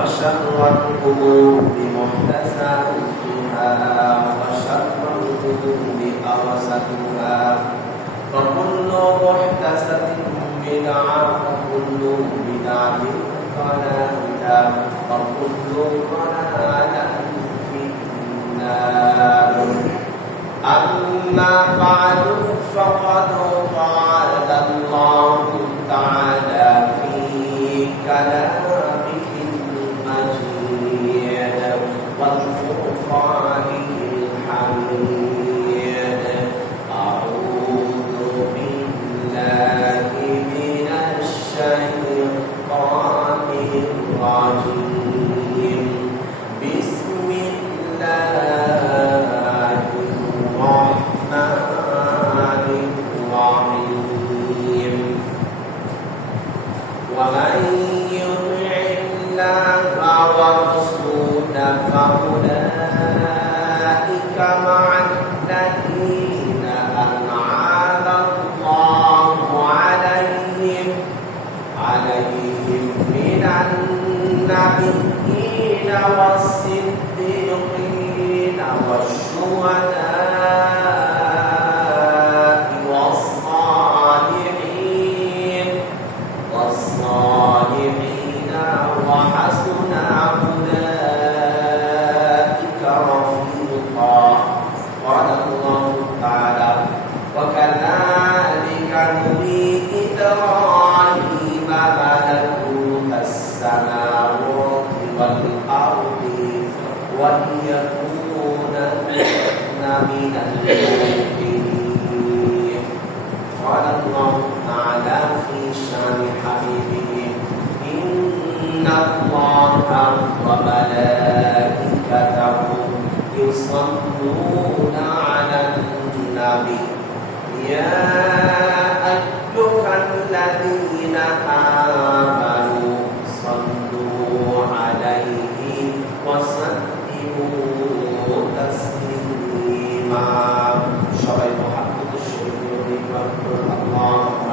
وشر الأمور محدثاتها وشر الأمور أوسطها وكل محدثة بدعة وكل بدعة ضلالة وكل ضلالة في النار. أما بعد فقد قال الله تعالى في كلامه المجيد والفرقان الحميد. أعوذ بالله من الشيطان الرجيم. بسم الله ومن يطع الله ورسوله فأولئك مع الذين أنعم الله عليهم من النبيين والصديقين والشهداء والصالحين وحسن أولئك رفيقا. قال الله تعالى: وكذلك نري إبراهيم ملكوت السماوات والأرض وليكون من المؤمنين. قال الله تعالى في شان حبيبه: إن الله وملائكته يصلون على النبي يا أيها الذين آمنوا صلوا عليه وسلموا تسليما. সবাই মুহাম্মদ শরীফ اللهم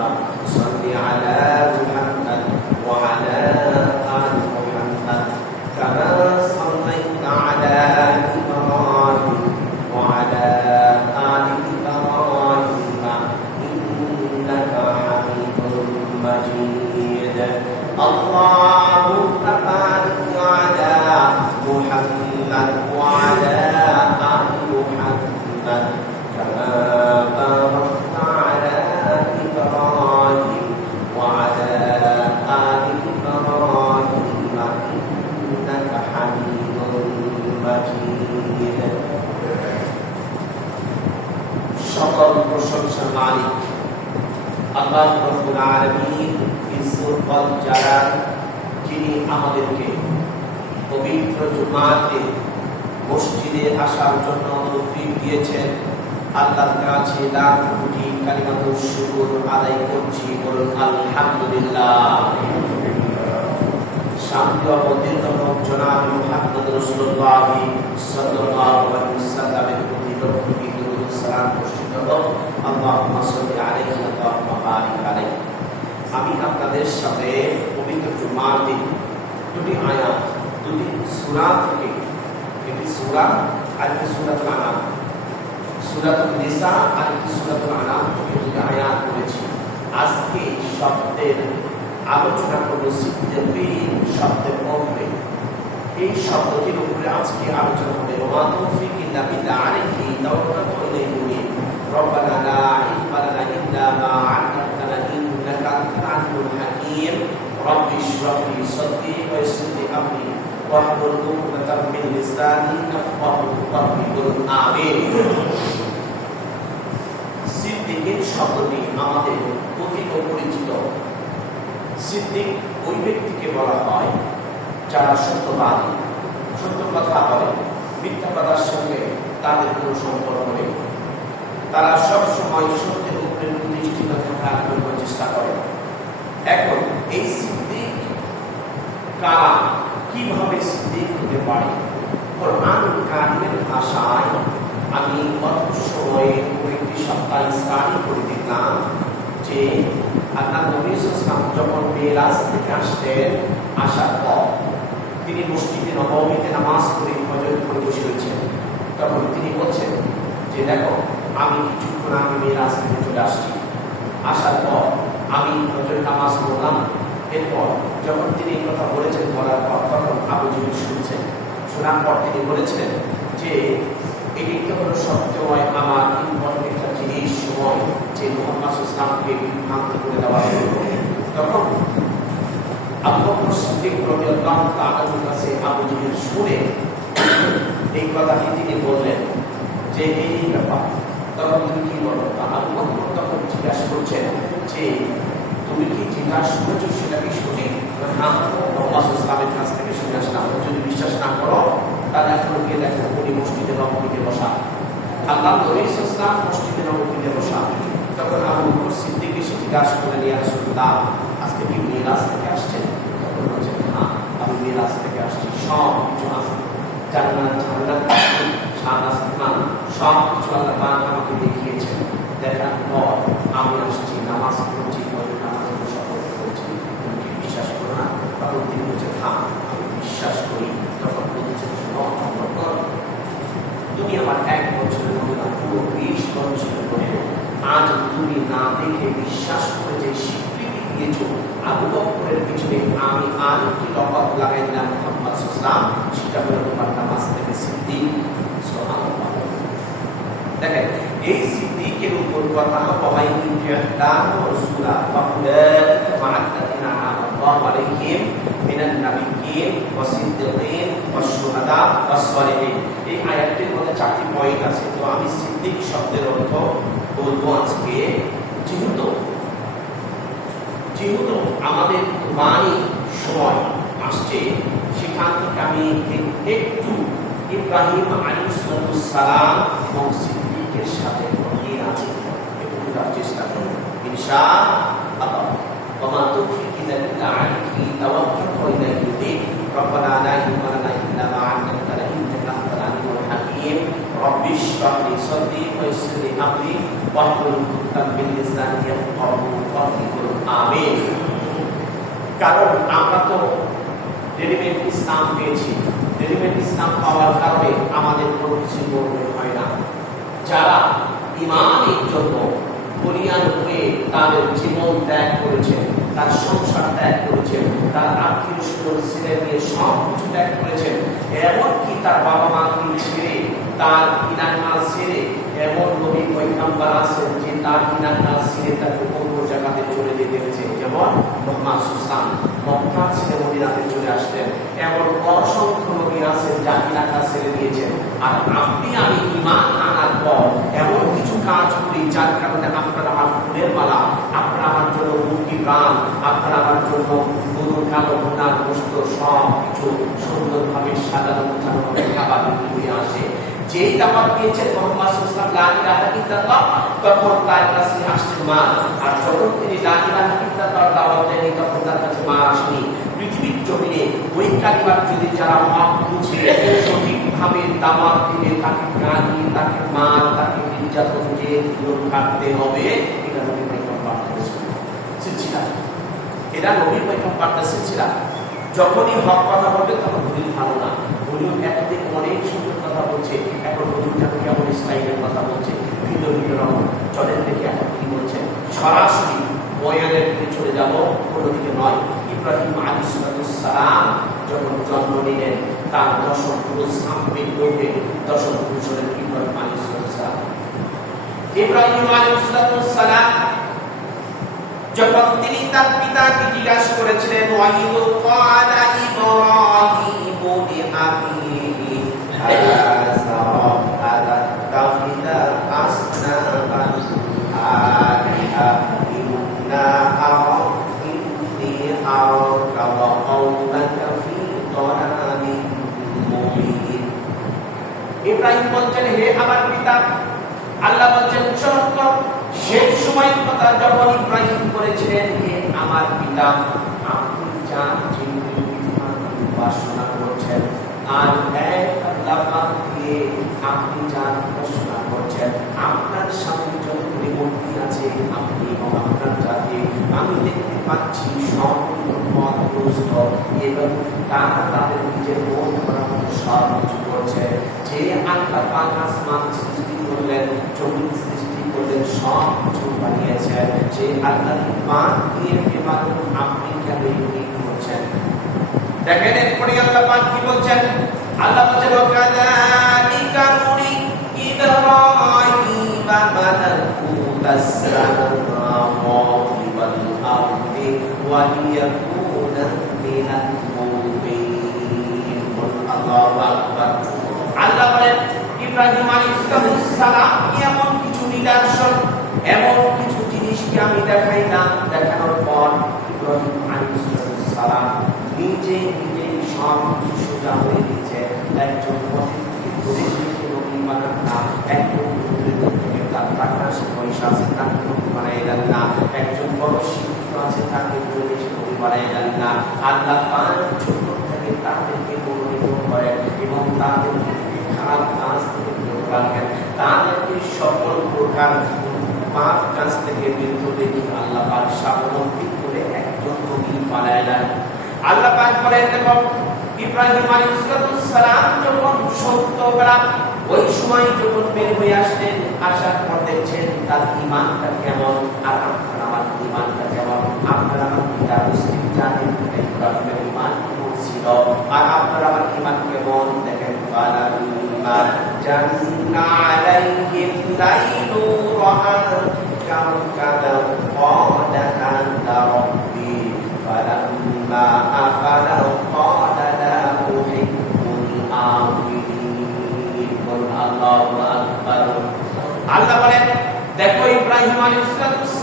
صل على محمد وعلى آل محمد كما صليت على إبراهيم وعلى آل إبراهيم إنك حميد مجيد. اللهم بارك على محمد وعلى آل محمد كما باركت على إبراهيم وعلى آل إبراهيم إنك حميد مجيد. সকল প্রশংসার মালিক আল্লাহ রাব্বুল আলামিন ইজ্জত জালাল, যিনি আমাদেরকে পবিত্র জুমাতে মসজিদে আসার জন্য তৌফিক দিয়েছেন। আল্লাহর কাছে লাখ কোটি কালিমাতুশ শুকর আদায় করছি, বলুন আলহামদুলিল্লাহ। শান্তি ও প্রতিতম জনাব মুহাম্মদ রাসূলুল্লাহ সাল্লাল্লাহু আলাইহি ওয়াসাল্লামের প্রতি লক্ষ কোটি দরুদ সালাম বর্ষিত হোক। আল্লাহুম্মা সাল্লি আলাইহি ওয়া বারিক আলাইহি। আমি আপনাদের সাথে পবিত্র জুমার দিন দুটি আয়াত, দুটি সূরা থেকে, একটি সূরা আর একটি সূরাতুল আনাম, সূরাতুন নিসা আর একটি সূরাতুল আনাম থেকে দুটি আয়াত পড়েছি। আজকে শব্দের আলোচনা করব সিদ্দিকিন শব্দের উপরে। এই শব্দটির উপরে আজকে আলোচনা হবে। ওয়া তৌফিক ইল্লা বিল্লাহ আলাইহি তাওয়াক্কালতু ইলাইহি রব্বানা লা ইলমা লানা ইল্লা মা 'আল্লামতানা ইন্নাকা আনতাল আলিমুল হাকীম। রব্বি ইশরাহ লি সাদরি ওয়া ইয়াসসির লি আমরি ওয়াহলুল 'উকদাতাম মিন লিসানি ইয়াফকাহু কওলি। আমিন। সিদ্দিকিন শব্দটি আমাদের অতীত পরিচিত। সিদ্দিক ওই ব্যক্তিকে বলা হয় যারা সত্যবাদী, সত্য কথা বলে, মিথ্যা কথার সঙ্গে তাদের কোনো সম্পর্ক নেই। তারা সবসময় সত্যের উপরে প্রতিষ্ঠিত থাকার জন্য চেষ্টা করে। এখন এই সিদ্দিক কারা, কিভাবে সিদ্দিক হতে পারে? কোরআন কারিমের ভাষায় আমি অল্প সময়ে কয়েকটি সপ্তাহ স্টাডি করে দেখলাম যে আল্লাহ নবী সাল্লাল্লাহু আলাইহি ওয়াসাল্লাম যখন মেরাজ থেকে আসলেন, আসার পর তিনি তিনি মসজিদে নববীতে নামাজ পড়ে ফজর পড়ে বসে রয়েছেন। তখন তিনি বলছেন যে দেখো, আমি কিছুক্ষণ আগে মেরাজ থেকে চলে আসছি, আসার পর আমি ফজর নামাজ পড়লাম। এরপর যখন তিনি এই কথা বলেছেন, বলার পর তখন আবু জেহেল শুনছেন। শোনার পর তিনি বলেছিলেন যে এটি তো হলো সবসময় আমার ইম্পর্টেন্ট একটা জিনিস, সময় যে মুহাম্মদ ইসলামকে বিভ্রান্ত করে দেওয়া হলো। তখন আবু বকর সিদ্দিক রাদিয়াল্লাহু তাআলার কাছে আবু জেহেল শুনে এই কথাটি তিনি বললেন যে এই ব্যাপার, তখন তুমি কি বলো? আবু বকর তখন জিজ্ঞাসা করছেন যে তুমি কি যেটা শুনেছো সেটা কি সঠিক? হ্যাঁ, মুহাম্মদ ইসলামের কাছ থেকে শুনে আসলাম। যদি বিশ্বাস না করো তাহলে এখন গিয়ে দেখো উনি মসজিদে নববীতে বসা, আল্লাহ নবী ইসলাম মসজিদে নববীতে বসা। তখন আবু বকর সিদ্দিক এসে জিজ্ঞাসা করলেন, ইয়া রাসূলুল্লাহ, আজকে কি মিরাজ থেকে আসছেন? তখন বলছেন, হ্যাঁ, আমি মিরাজ থেকে আসছি। সব কিছু আছে, জান্নাত, জান্নাত, আসমান, সব কিছু আল্লাহ পাক আমাকে দেখিয়েছেন। দেখার পর আমি আসছি, নামাজ পড়ছি, নামাজ শপথ করছি। তুমি কি বিশ্বাস করো না? তখন তিনি বলছেন, হ্যাঁ, আমি বিশ্বাস করি। তখন বলছেন, তুমি আমার 1 বছরের মধ্যে না, পুরো 20 বছরের মধ্যে আজ তুমি না দেখে বিশ্বাস করে যে স্বীকৃতি দিয়েছ আবু বকরের পিছনে আমি আর কি লকব লাগাই দিলাম মুহাম্মদ সাল্লাল্লাহু আলাইহি ওয়াসাল্লাম, সেটা হলো তোমার নামাজ থেকে সিদ্দিক। সুবহানাল্লাহ। দেখেন, এই সিদ্দিকের উপর কথা পাওয়াই কিন্তু একটা রাসূলা ফাকুলাত মা'আল্লাযিনা আনাল্লাহু আলাইহিম মিনান নাবিয়্যিন ওয়াস সিদ্দিকিন ওয়াস শুহাদা ওয়াস সালিহিন। এই আয়াতের মধ্যে 4টি পয়েন্ট আছে। তো আমি সিদ্দিক শব্দের অর্থ বলবো আজকে। যেহেতু আমাদের কুরবানি সময় আসছে, সেখান থেকে আমি একটু ইব্রাহিম আলাইহিস সালাম এবং সিদ্দিকের সাথে মিল আছে একটু বোঝার চেষ্টা করব ইনশাআল্লাহ। ওমা তৌফিকি ইল্লা আলাইহি তাওয়াক্কালতু ওয়া ইলাইহি উনীব। রব্বানা লা ইলাহা ইল্লা আনতা ইন্নাকা আনতাল আলিমুল হাকীম। রব্বি ইশরাহ লি সাদরি ওয়া ইয়াসসির লি আমরি ওয়াহলুল উকদাতাম মিন লিসানি ইয়াফকাহু কওলি। আমিন। কারণ আমরা তো রেডিমেড ইসলাম পেয়েছি। রেডিমেড ইসলাম পাওয়ার কারণে আমাদের কোনো কিছু করতে হয় না। যারা ঈমানের জন্য বলিয়ান হয়ে তাদের জীবন ত্যাগ করেছেন, তার সংসার ত্যাগ করেছেন, তার আত্মীয় স্বজন ছেড়ে দিয়ে সব কিছু ত্যাগ করেছেন, এমনকি তার বাবা মাকে ছেড়ে, তার কিনাকাল ছেড়ে, এমন নবী পয়গম্বর আছেন যে তার কিনাকাল ছেড়ে তাকে অন্য জায়গাতে চলে যেতে হয়েছে। যেমন মুহাম্মদ সাল্লাল্লাহু আলাইহি ওয়াসাল্লাম মক্কা ছেড়ে মদিনাতে চলে আসলেন। এমন অসংখ্য নবী আছেন যা কিনাকাল ছেড়ে দিয়েছেন। আর আপনি আমি ঈমান আনার পর এমন কিছু কাজ করি যার কারণে আপনারা আমার ফুলের মালা, আপনারা আমার জন্য মুক্তি প্রাণ, আপনারা আমার জন্য গরুর কালো ঘোড়ার গোশত সব কিছু সুন্দরভাবে সাজানো গোছানো খাবার নিয়ে আসে। যেই দাওয়াত দিয়েছেন মুহাম্মদ সাল্লাল্লাহু আলাইহি ওয়াসাল্লাম, লা ইলাহা ইল্লাল্লাহ, তখন তার কাছে আসছেন মা। আর যখন তিনি লা ইলাহা ইল্লাল্লাহ দাওয়াত দেন, তখন তার কাছে মা আসেনি। পৃথিবীর জমিনে ওই কালিমার যদি যারা হক বুঝে সঠিকভাবে দাওয়াত দিবে, তাকে গালি, তাকে মার, তাকে নির্যাতন যে দূর কাটতে হবে, এটা নবী পয়গম্বর সিলসিলা। এটা নবী পয়গম্বর সিলসিলা। যখনই হক কথা বলবে তখন হুজুর ভালো না, হুজুর এতদিন অনেক সুন্দর কথা বলছে, এখন হুজুর কেমন স্টাইলের কথা বলছে, ভিন্ন ভিন্ন রকম। চলেন দেখি এখন কি বলছেন। সরাসরি বয়ানের দিকে চলে যাব, কোনোদিকে নয়। ইব্রাহিম আলাইহিস সালাম যখন জন্ম নিলেন, তার 10 পুরুষ সামনের লোকে 10 পুরুষের ইব্রাহিম আলাইহিস সালাম। ইব্রাহিম আলাইহিস সালাম যখন তিনি তার পিতাকে জিজ্ঞাসা করেছিলেন, ওয়াইদু ক্বালা ইব্রাহিমু লিআবিহি হাযা আতাখিযা আসনামান আলিহা ইন্না আরাইনি আরাকা ওয়া কওমাকা ফি দালালিন মুবিন। ইব্রাহিম বলছেন, হে আমার পিতা। আল্লাহ বলছেন, সত্য সেই সময়ের কথা যখন ইব্রাহিম করেছিলেন, হে আমার পিতা, আপনি যান যিনি উপাসনা করছেন, আর এক আল্লাহ দিয়ে আপনি যান উপাসনা করছেন, আপনার সামনে যতগুলি মূর্তি আছে, আপনি এবং আপনার জাতি আমি দেখতে পাচ্ছি সম্পূর্ণ পথভ্রষ্ট এবং তারা তাদের নিজের সব কিছু করছে। যে আল্লাহ পাক আসমান সৃষ্টি করলেন, জমিন সৃষ্টি করলেন, সব কিছু বানিয়েছেন, যে আল্লাহ পাক দিয়ে ইবাদত আপনি কেন করছেন? দেখেন এরপরে আল্লাহ পাক কি বলছেন? আল্লাহ বলছেন ওয়াকাযালিকা নুরি ইব্রাহিমা মালাকুতাস সামাওয়াতি ওয়াল আরদি ওয়া লিয়াকুনা মিনাল মুমিনিন। আল্লাহু আকবার। আল্লাহ বলেন ইব্রাহিম আলাইহিস সালাম এমন কিছু নিদর্শন, এমন কিছু জিনিসকে আমি দেখাইলাম, দেখানোর পর ইব্রাহিম আলাইহিস সালাম নিজে সব কিছু সোজা হয়ে দিচ্ছে। একজন একজন পয়সা আছে তাকে বানাই দেন না, একজন বড় শিক্ষিত আছে তাকে বানাই দেন না। আল্লাহ ছোট থেকে তাদেরকে মনোনীত করেন এবং তাদেরকে খারাপ কাজ থেকে বিরত রাখেন, তাদেরকে সকল প্রকার পাপ কাজ থেকে বিরত রেখে আল্লাহ পাক স্বাবলম্বী করে একজন নবী বানাই দেন। আল্লাহ পাক বলেন এবং ইব্রাহিম আলাইহিস সালাম যখন 70 বেলা ওই সময় যখন বের হয়ে আসলেন, আসার পর দেখছেন তার ঈমানটা কেমন, আর আপনার আমার ঈমানটা কেমন। আপনার আমার পিতা মুসলিম জানেন ইব্রাহিমের ঈমান কেমন ছিল, আর আপনার আমার ঈমান কেমন দেখেন। ফালাম্মা জান্না আলাইহিল লাইলু রাআ কাওকাবা ক্বালা আনতা রাব্বি ফালাম্মা আফালা ক্বালা লা উহিব্বুল আফিলিন। আল্লাহু আকবার। আল্লাহ বলেন দেখো ইব্রাহিম আলাইহিস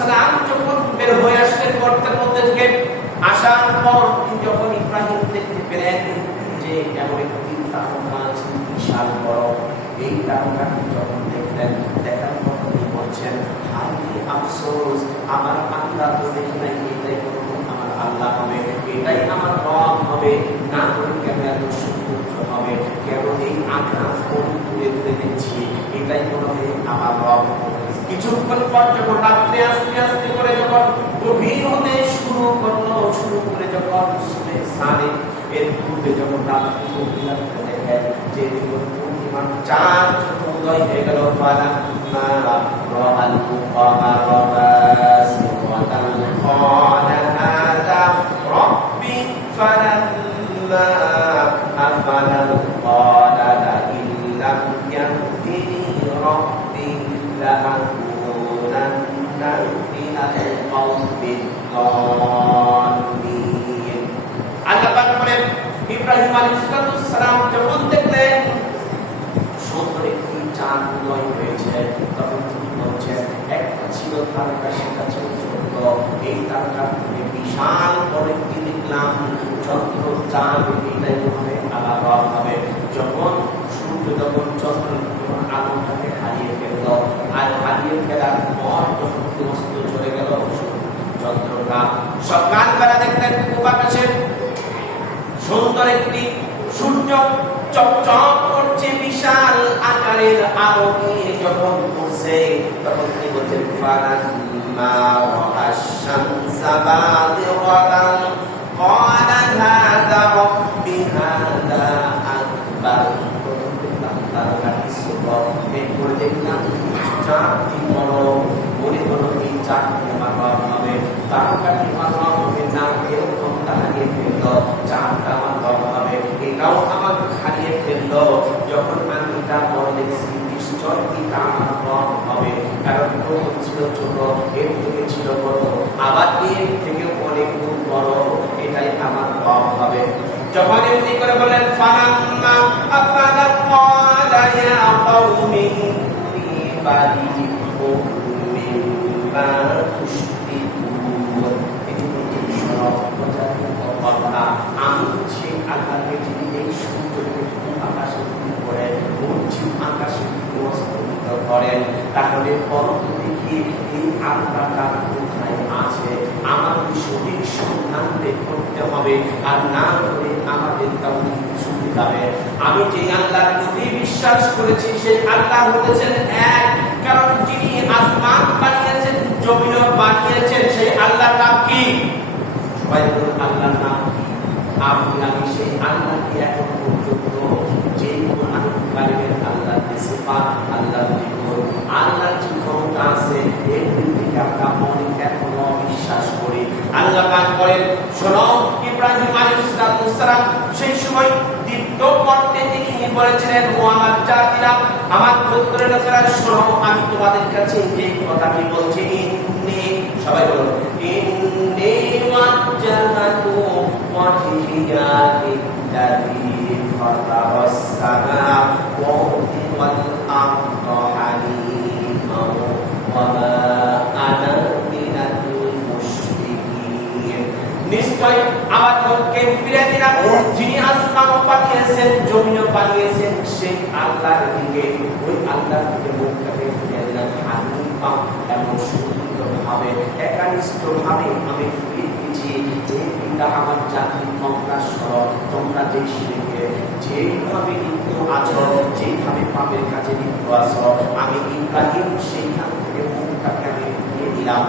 সালাম যখন বের হয়ে আসলেন গর্তের মধ্যে থেকে, আসার পর যখন ইব্রাহিম দেখতে পেলেন যে এমন একটি তারকা আছে বিশাল বড়, এই তারকাটি যখন দেখলেন, দেখার পর তিনি বলছেন হায় আফসোস, আমার আল্লাহ তো দেখি নাই, এটাই আমার আল্লাহ হবে, এটাই আমার রব হবে, না করে কেন এত সৌন্দর্য হবে, কেন এই আকাশ দূরে দূরে দেখছি, এটাই মনে হয় আমার রব। কিছুক্ষণ পর যখন রাত্রে আস্তে আস্তে করে যখন গভীর হতে শুরু করে যখন সাড়ে এর পূর্বে যখন রাত্রি গভীর দেখেন যে পূর্ণিমার চাঁদ যখন উদয় হয়ে গেল, ফালাম্মা রাআল কমারা বাসিতান ক্বালা হাযা রাব্বি ফালাম্মা আফালা ক্বালা লা ইল্লাম ইয়াহদিনি রাব্বি লাআকুনান্না মিনাল কওমিল যালিমিন। আল্লাহ পাক বলেন ইব্রাহিম আলাইহিস সালাম যখন দেখলেন সুন্দর একটি চাঁদ উদয় হয়েছে, তখন তিনি বলছেন একটা ছিল তারকা, সেটা ছিল ছোট, এই তারকা থেকে বিশাল বড় একটি দেখলাম চন্দ্র চাঁদ, এইটাই মনে আল্লাহ রব হবে। যখন সূর্য যখন চন্দ্র যখন আলোটাকে হারিয়ে ফেলল, আর হারিয়ে ফেলার পর যখন অস্ত চলে গেল চন্দ্রটা, সকালবেলা দেখলেন পূব আকাশে সুন্দর একটি সূর্য চকচক করছে বিশাল আকারের আলো নিয়ে যখন উঠছে, তখন তিনি বলছেন ফালাম্মা রাআশ শামসা বাযিগাতান ক্বালা হাযা রাব্বি হাযা আকবার। তারকাটি ছোট, এরপরে দেখলাম চাঁদটি বড়, মনে হলো এই চাঁদটি আমার রব হবে, তারকাটি আমার রব হবে না, এরকম হারিয়ে ফেললো, চাঁদটা আমার রব হবে, এটাও আমার হারিয়ে ফেললো। যখন আমি এটা বড় দেখছি, নিশ্চয় এটা আমার রব হবে, কারণ প্রথম ছিল ছোট, এর থেকে ছিল বড়, আবার এর থেকে অনেক গুণ বড়, এটাই আমার রব হবে। যখন এমনি করে বলেন ফালাম্মা আফালা ক্বালা ইয়া কওমি ইন্নী বারিউম মিম্মা তুশরিকুন। এটি কথা আমি সেই আল্লাহকে যিনি এই সূর্যকে আকাশে করে পশ্চিম আকাশে অস্তমিত করেন, তাহলে পরন্ত দেখি এই আল্লাহটা কোথায় আছে, আমাদের সঠিক সন্ধান বের করতে হবে, আর না করে আমাদের তাওহীদ ছুটে যাবে। আমি যে আল্লাহর প্রতি বিশ্বাস করেছি সেই আল্লাহ হচ্ছেন এক, কারণ যিনি আসমান বানিয়েছেন জমিন বানিয়েছেন সেই আল্লাহর নাম কি? সবাই বলুন আল্লাহর নাম কি? আমি সেই আল্লাহকে এখন পর্যন্ত সালাম সেই সময় দীপ্ত কণ্ঠে তিনি বলেছিলেন, ও আমার জাতিরা, আমার পুত্রেরা, শোনো, আমি তোমাদের কাছে যে কথাটি বলছি, সবাই বলো, ইন্নী ওয়াজ্জাহতু ওয়াজহিয়া লিল্লাযী ফাতারাস সামাওয়াতি ওয়াল আরদা হানিফান ওয়া মা আনা মিনাল মুশরিকিন। নিশ্চয় আমার মুখকে ফিরে দিলাম যিনি আসমানও বানিয়েছেন, জমিনও বানিয়েছেন, সেই আল্লাহর দিকে, ওই আল্লাহর দিকে মুখটাকে ফিরে দিলাম হানিফা, এমন সুন্দরভাবে একানিষ্ঠভাবে আমি ফিরে দিয়েছি যে পিতা আমার জাতি, তোমরা সরব, তোমরা যে শিরকে যেভাবে লিপ্ত আছো, যেভাবে পাপের কাছে লিপ্ত আছো, আমি ইব্রাহিম সেইখান থেকে মুখটাকে আমি ফিরিয়ে দিলাম।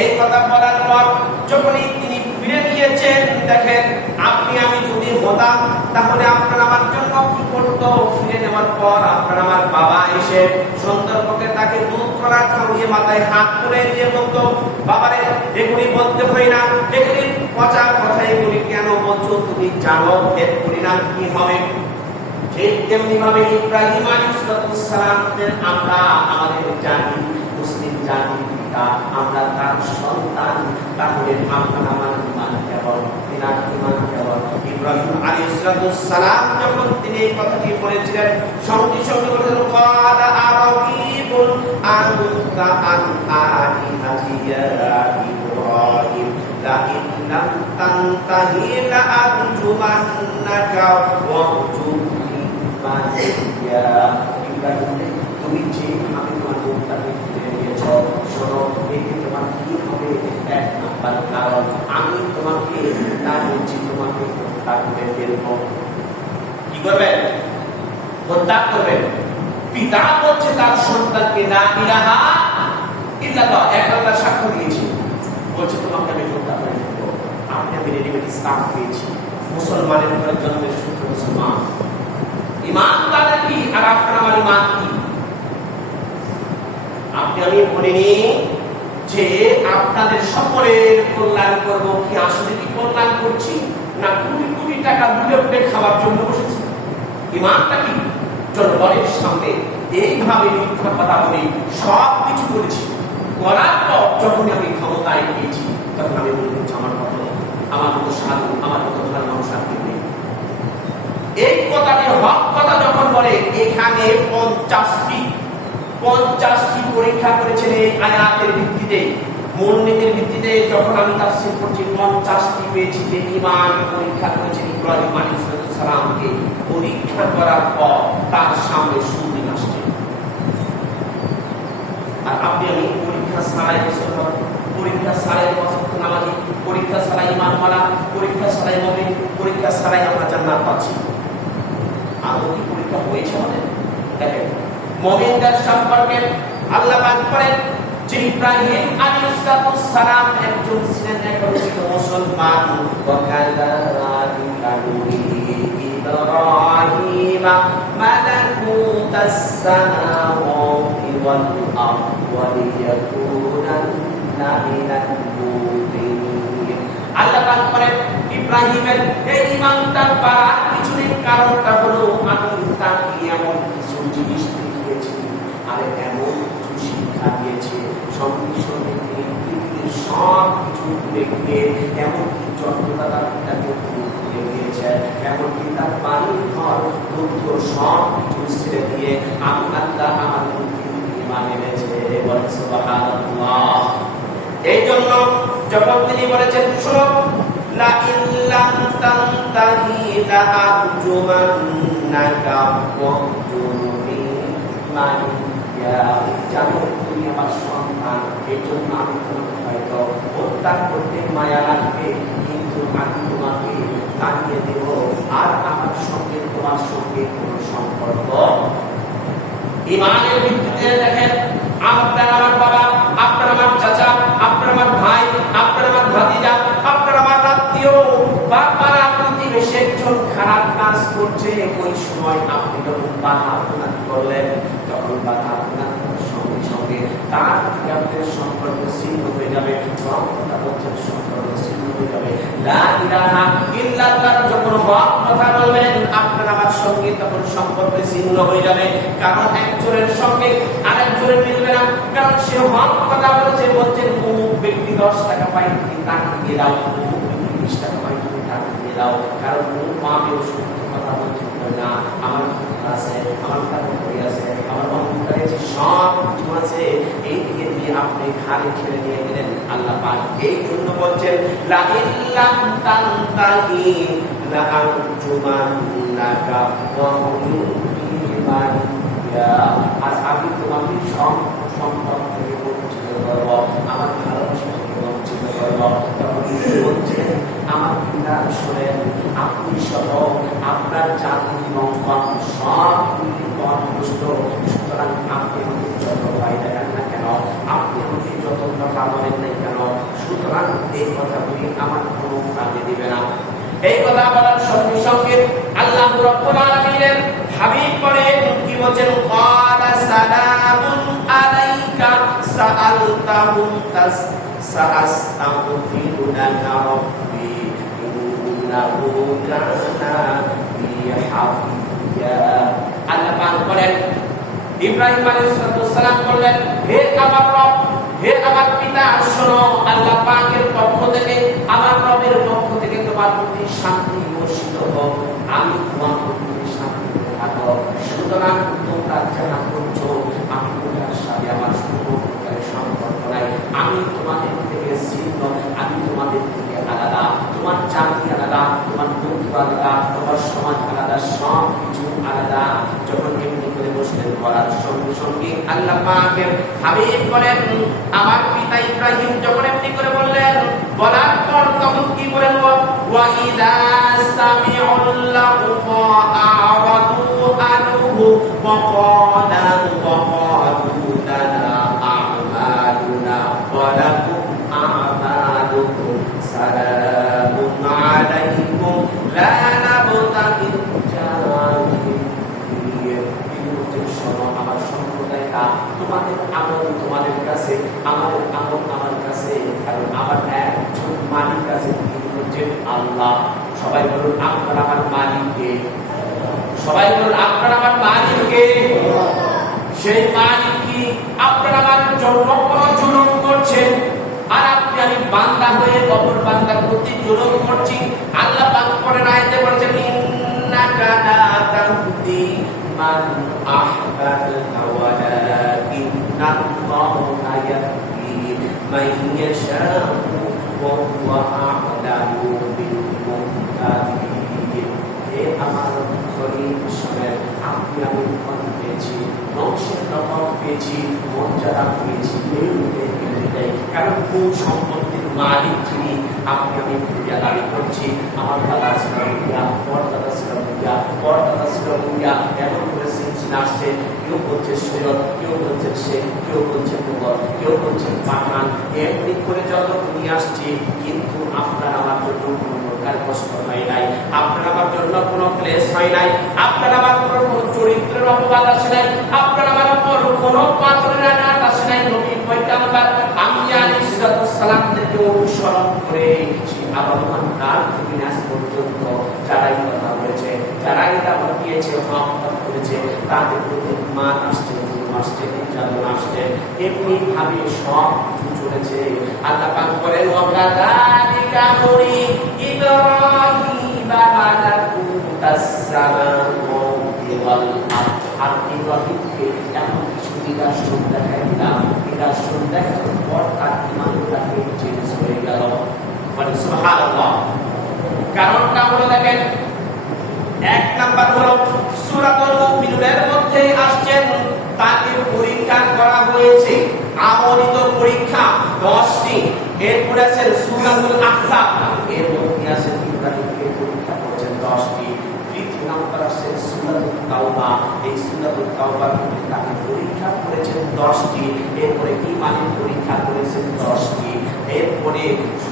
এই কথা বলার পর যখনই তিনি ফিরে দিয়েছেন, দেখেন, আপনি আমি যদি হতাম তাহলে আপনার আমার জন্য কি করতো? ফিরে নেওয়ার পর আপনার আমার বাবা এসে সুন্দর করে তাকে দুধ করা খাওয়িয়ে মাথায় হাত করে দিয়ে বলতো, বাবারে এগুলি বলতে হয় না, এগুলি পচা কথা, এগুলি কেন বলছো? তুমি জানো এর পরিণাম কি হবে। ঠিক তেমনি ভাবে ইব্রাহিম আলাইহিস সালামের আমরা আমাদের জাতি, মুসলিম জাতি, আমরা তার সন্তান, তাহলে আপনার আমার ঈমান কেবল, তিনার ঈমান কেবল। ইব্রাহিম আলাইহিস সালাম যখন তিনি এই কথাটি বলেছিলেন, সঙ্গে সঙ্গে বলেছেন, ক্বালা আরাগীবুন আনতা আন আলিহাতি ইয়া ইব্রাহিম লা ইন লাম তানতাহি লা আরজুমান্নাকা ওয়াহজুরনি মালিয়া। ইব্রাহিম, তুমি যে আমি তোমার মুখটাকে ফিরে দিয়েছো, শোনো, এতে তোমার কি হবে? এক নাম্বার কারণ, আমি তোমাকে না বলছি, তোমাকে হত্যা করে ফেলবো। কি করবেন? হত্যা করবেন। পিতা বলছে তার সন্তানকে, লা ইলাহা ইল্লাল্লাহ, এক আল্লাহ সাক্ষ্য দিয়েছি, বলছে তোমাকে আমি হত্যা করে ফেলবো। আপনি আমি রেডিমেড ইসলাম পেয়েছি, মুসলমানের ঘরে জন্মের শুদ্ধ মুসলমান। ঈমান তাদের কি, আর আপনার আমার ঈমান কি? আপনি আমি বলিনি যে আপনাদের সকলের কল্যাণ করবো, কি আসলে কি কল্যাণ করছি, না কোটি কোটি টাকা দুলে খাওয়ার জন্য বসেছি? ঈমানটা কি? জনগণের সামনে এইভাবে মিথ্যা কথা বলে সব কিছু করেছি, করার পর যখন আমি ক্ষমতায় পেয়েছি, তখন আমি মনে করছি আমার মতো, আমার মতো সাধু, আমার মতো ভালো মানুষ আর কেউ নেই। এই কথাটি হক কথা যখন বলে, এখানে 50টি পরীক্ষা করেছেন এই আয়াতের ভিত্তিতে, মূলনীতির ভিত্তিতে। যখন আমি তাফসীর করছি, 50টি পেয়েছি যে ঈমান পরীক্ষা করেছেন ইব্রাহিম আলাইহিস সালামকে। পরীক্ষা করার পর তার সামনে সুদিন আসছে, আর আপনি আমি পরীক্ষা ছাড়াই মুসলমান, পরীক্ষা ছাড়াই নামাজি, পরীক্ষা ছাড়াই ঈমান ওয়ালা, পরীক্ষা ছাড়াই মুমিন, পরীক্ষা ছাড়াই আমরা জান্নাত পাচ্ছি। আদৌ কি পরীক্ষা হয়েছে আমাদের? দেখেন, মুমিনদের সম্পর্কে আল্লাহ পাক বলেন যে ইব্রাহিম আলাইহিস সালাম একজন ছিলেন একজন মুসলমান। ওয়া কাযালিকা ইব্রাহিম মালাকুতাস সামাওয়াতি ওয়াল আরদি ওয়া লিয়াকুনা মিনাল মুমিনিন। আল্লাহ পাক বলেন ইব্রাহিমের এই ঈমানটার পাওয়ার পিছনে কারণটা হলো আমি তাকে এমন কিছু জিনিস দিয়েছি, আর এমন কিছু শিক্ষা দিয়েছে, সঙ্গে সঙ্গে পৃথিবীর সব কিছু দেখে এমনকি জন্মদাতা পিতাকে ভুলে গিয়েছে, এমনকি তার বাড়ি ঘর দুঃখ সব কিছু ছেড়ে দিয়ে আমি আল্লাহ আমার মুক্তির ঈমান এনেছে। বলেন সুবহানাল্লাহ। এই জন্য যখন তিনি বলেছেন, শোনো, লা ইল্লাম তানতাহি লা আরজুমান্নাকা ওয়াহজুরনি মালিয়া। জানো তুমি আমার সন্তান, এই জন্য আমি তোমাকে হয়তো হত্যা করতে মায়া লাগবে, কিন্তু আমি তোমাকে তাড়িয়ে দেব, আর আমার সঙ্গে তোমার সঙ্গে কোনো সম্পর্ক। ঈমানের ভিত্তিতে দেখেন, আপনার আমার বাবা, আপনার আমার চাচা, আপনার আমার ভাই, আপনার আমার ভাতিজা, আপনার আমার আত্মীয় বা পাড়া প্রতিবেশী একজন খারাপ কাজ করছে, ওই সময় আপনি যখন বাধা প্রদান করলেন, তখন বাধা প্রদান করার সঙ্গে সঙ্গে তার থেকে আপনার সম্পর্ক ছিন্ন হয়ে যাবে, সম্পর্ক ছিন্ন হয়ে যাবে। লা ইলাহা ইল্লাল্লাহ যখন হক কথা বলবেন আপনার আমার সঙ্গে তখন সম্পর্ক ছিন্ন হয়ে যাবে। কারণ একজনের সঙ্গে আরেকজনের মিলবে না, কারণ সে হক কথা বলছে, বলছেন অমুক ব্যক্তি 10 টাকা পাই তুমি তাকে দিয়ে দাও, অমুক ব্যক্তি 20 টাকা পাই তুমি তাকে দিয়ে দাও। কারণ অমুক মাকেও সত্য কথা বলছে না, আমার আছে, আমার কাপড় আছে, আমার অহংকারে যে সব কিছু আছে, এই দিকে দিয়ে আপনি খালি ছেড়ে দিয়ে দিলেন। আল্লাহ পাক এই জন্য বলছেন লা ইল্লাম তানতাহি লা আনজুমান্নাকা ওয়া হুমিয়া। আর আমি তোমাকে সম্পদ থেকে বঞ্চিত করব, আমার ভালোবাসা থেকে বঞ্চিত করব। তখন বলছেন আমার পিতা শোনেন, আপনি সহ আপনার জাতি এবং কর্ম সবগুলি কর্মষ্ট। সুতরাং আপনি আমাকে যত ভাই দেখান না কেন, আপনি আমাকে যত কথা বলেন নাই কেন, সুতরাং এই কথাগুলি আমার কোনো কাজে দিবে না। এই কথা বলার সঙ্গে সঙ্গে আল্লাহ রাব্বুল আলামিনের হাবিব বলেন কি বলেন, ক্বালা সালামুন আলাইকা সাআলতাহুম সাআস্তাগফিরু লাকা রাব্বি ইন্নাহু কানা বি হাফিয়া। আল্লাহ পাক বলেন ইব্রাহিম আলাইহিস সালাম বললেন, হে আমার রব, হে আমার পিতা, শোনো, আল্লাহ পাকের পক্ষ থেকে, আমার রবের পক্ষ থেকে তোমার প্রতি শান্তি বর্ষিত হোক, আমি তোমার প্রতি শান্তি থাকো। সুতরাং তোমরা যারা করছো, আমি তোমার সাথে আমার কোনো প্রকারের সম্পর্ক নাই, আমি তোমাদের থেকে ছিন্ন, আমি তোমাদের থেকে আলাদা, তোমার জাতি আলাদা, তোমার বন্ধু আলাদা, তোমার সমাজ আলাদা, সব কিছু আলাদা। যখন এমনি করে বসলেন, বলার সঙ্গে সঙ্গে আল্লাহ পাকের হাবিব বলেন, আমার পিতা ইব্রাহিম যখন এমনি করে বললেন, বলার পর তখন কি বলেন, ওয়া ইদা সামিউল লাহু আ'রাদু আনহু ওয়া ক্বালু লানা আ'মালুনা ওয়া লাকুম আ'মালুকুম সালামুন আলাইকুম লা নাবতাগি জাহিলিন। আমার সম্প্রদায়টা, তোমাদের আমল তোমাদের কাছে, আমাদের আমল আমার কাছে, কারণ আমার একজন মালিক আছে, তিনি হচ্ছেন আল্লাহ। সবাই বলুন আপনার আমার মালিককে, সবাই বলুন আপনার আমার মালিককে। সেই মালিক কি আপনার আমার জন্য জুলুম করছেন, আর আপনি আমি বান্দা হয়ে অপর বান্দার প্রতি জুলুম করছি। আল্লাহ পাক পরের আয়াতে বলেছেন, ইন্নাকা লা তাহদি মান আহবাবতা ওয়ালাকিন্নাল্লাহা ইয়াহদি মান ইয়াশাউ ওয়া হুয়া আ'লামু বিল মুহতাদিন। হে আমার খলিল শোনেন, আপনি আমি ফল পেয়েছি, বংশের রকম পেয়েছি, মর্যাদা পেয়েছি, কারণ কোন সম্পত্তির মালিক যিনি, আপনি আমি ফিরিয়া দাবি করছি। আমার দাদা ছিল ইন্ডিয়া, পর দাদা ছিল ইন্ডিয়া, পর দাদা ছিল ইন্ডিয়া, এমন করে সিলসিলা আসছে। কেউ বলছে সৈয়দ, কেউ বলছে শেখ, কেউ বলছে মুঘল, কেউ বলছে পাঠান, এমনি করে যত নিয়ে আসছি, কিন্তু আপনার আমার জন্য কোনো প্রকার কষ্ট হয় নাই, আপনার আমার জন্য কোনো ক্লেশ হয় নাই, আপনার আমার কোনো চরিত্রের অপবাদ আসে নাই, আপনার আমার উপর কোনো পাথরের আঘাত আসে নাই। নবী পয়গম্বর আম্বিয়া আলাইহিস সালামদেরকে অনুসরণ করে সেই আবহাওয়ার কাল থেকে নাস পর্যন্ত যারা এই কথা বলেছে, যারা এই দাওয়াত দিয়েছে, হক কথা বলেছে, তাদের প্রতি মান আসছে, জুলুম আসছে, নির্যাতন আসছে, এমনি ভাবে সব কিছু চলেছে। আল্লাহ পাক বলেন, ওয়া কাযালিকা নুরি ইব্রাহিমা মালাকুতাস সামাওয়াতি ওয়াল আরদ। আর ইব্রাহিমকে এমন কিছু নিদর্শন দেখাই দিলাম, নিদর্শন দেখানোর পর তার ইমানটাকে চেঞ্জ হয়ে গেল। বলেন সুবহানাল্লাহ। কারণটা হলো দেখেন, এক নাম্বার হলো সূরাতুল মুমিনুনের মধ্যে আসছেন তাকে পরীক্ষা করা হয়েছে, আমলিত পরীক্ষা 10টি। এরপরে আছে সূরাতুল আহজাব, এর মধ্যে আছে ইব্রাহিমকে পরীক্ষা করেছেন 10টি। তৃতীয় নাম্বার আছে সূরাতুল তাওবা, এই সূরাতুল তাওবার মধ্যে তাকে পরীক্ষা করেছেন 10টি। এরপরে ঈমানের পরীক্ষা করেছেন 10টি। এরপরে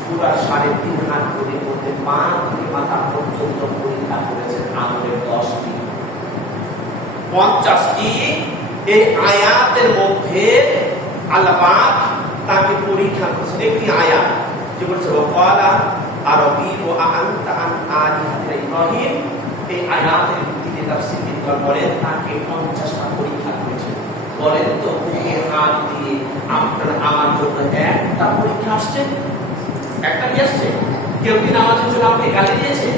পুরা 3.5 হাত করে মধ্যে পা থেকে মাথা পর্যন্ত পরীক্ষা করেছেন আমলের 10টি। 50টি এই আয়াতের মধ্যে আল্লাহ পাক তাকে পরীক্ষা করেছেন। একটি আয়াত যে বলছে ওয়ালা আরবি ও আনতা আন আলিহাতি ইব্রাহিম, এই আয়াতের ভিত্তিতে তাফসীরবিদগণ বলেন তাকে 50টা পরীক্ষা করেছেন। বলেন তো বুকে হাত দিয়ে আপনার আমার জন্য একটা পরীক্ষা আসছে? একটা কি আসছে? কেউ কি নামাজের জন্য আমাকে গালি দিয়েছে?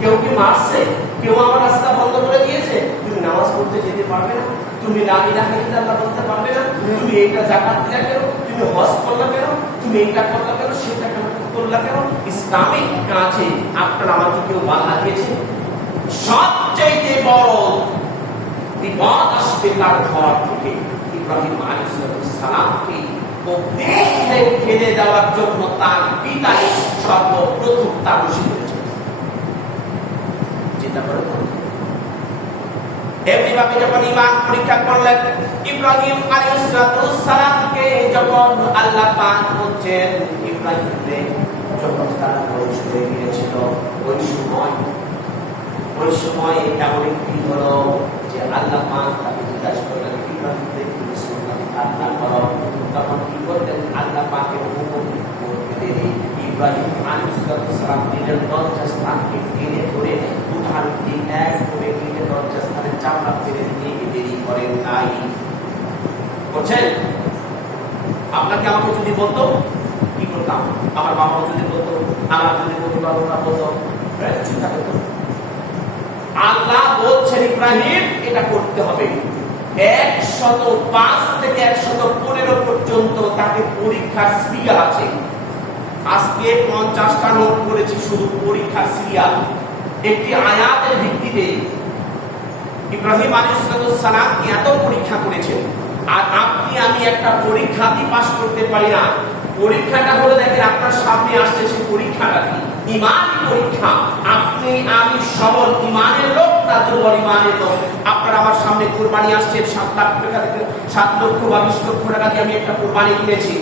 কেউ কি মারছে? কেউ আমার রাস্তা বন্ধ করে দিয়েছে? তুমি নামাজ পড়তে যেতে পারবে না? তুমি লা ইলাহা ইল্লাল্লাহ বলতে পারবে না? তুমি এইটা যাকাত দিলা কেন? তুমি হজ করলা কেন? তুমি এইটা করলা কেন? সেটা কেন করলা কেন? ইসলামিক কাজে আপনার আমাকে কেউ বাধা দিয়েছে? সবচেয়ে বড় বিপদ আসবে তার ঘর থেকে। ইব্রাহিম আলাইহিস সালামকে অগ্নিতে ফেলে দেওয়ার জন্য তার পিতা সর্বপ্রথম তাবুশি করেছেন। চিন্তা করে এমনিভাবে যখন ঈমান পরীক্ষা করলেন ইব্রাহিম আলাইহিস সালামকে, যখন আল্লাহ পাক বলছেন ইব্রাহিমকে যখন তার বয়স হয়ে গিয়েছিল, ওই সময় এমন একটি হলো যে আল্লাহ পাক তাকে জিজ্ঞাসা করলেন ইব্রাহিমকে তুমি সুন্নাত আদা করো। তখন কি করলেন? আল্লাহ পাকের হুকুম করতে ইব্রাহিম আলাইহিস সালাম নিজের লজ্জাস্থানকে টেনে ধরে উঠান দিয়ে এক করে নিজের লজ্জাস্থানের চামড়া ফেলে দিয়ে দেরি করেন নাই। বুঝছেন? আপনাকে আমাকে যদি বলতো কি করতাম? আমার বাবা যদি বলতো, আমার যদি পরিবাররা বলতো, চিন্তা করতো। আল্লাহ বলছেন ইব্রাহিম এটা করতে হবে। 105 থেকে 115 পর্যন্ত তাকে পরীক্ষার সিরিয়াল আছে। আজকে 50টা নোট করেছি শুধু পরীক্ষার সিরিয়াল। একটি আয়াতের ভিত্তিতে ইব্রাহিম আলাইহিস সালাম এত পরীক্ষা করেছেন, আর আপনি আমি একটা পরীক্ষাতে পাস করতে পারি না। পরীক্ষাটা হলো দেখেন আপনার সামনে আসছে, সেই পরীক্ষাটা কি? ঈমানি পরীক্ষা। আপনি আমি সবল ঈমানের লোক না দুর্বল ঈমানের লোক? আপনার আমার সামনে কুরবানি আসছে, 7 লাখ টাকা থেকে 7 লক্ষ বা 20 লক্ষ টাকা দিয়ে আমি একটা কুরবানি কিনেছি।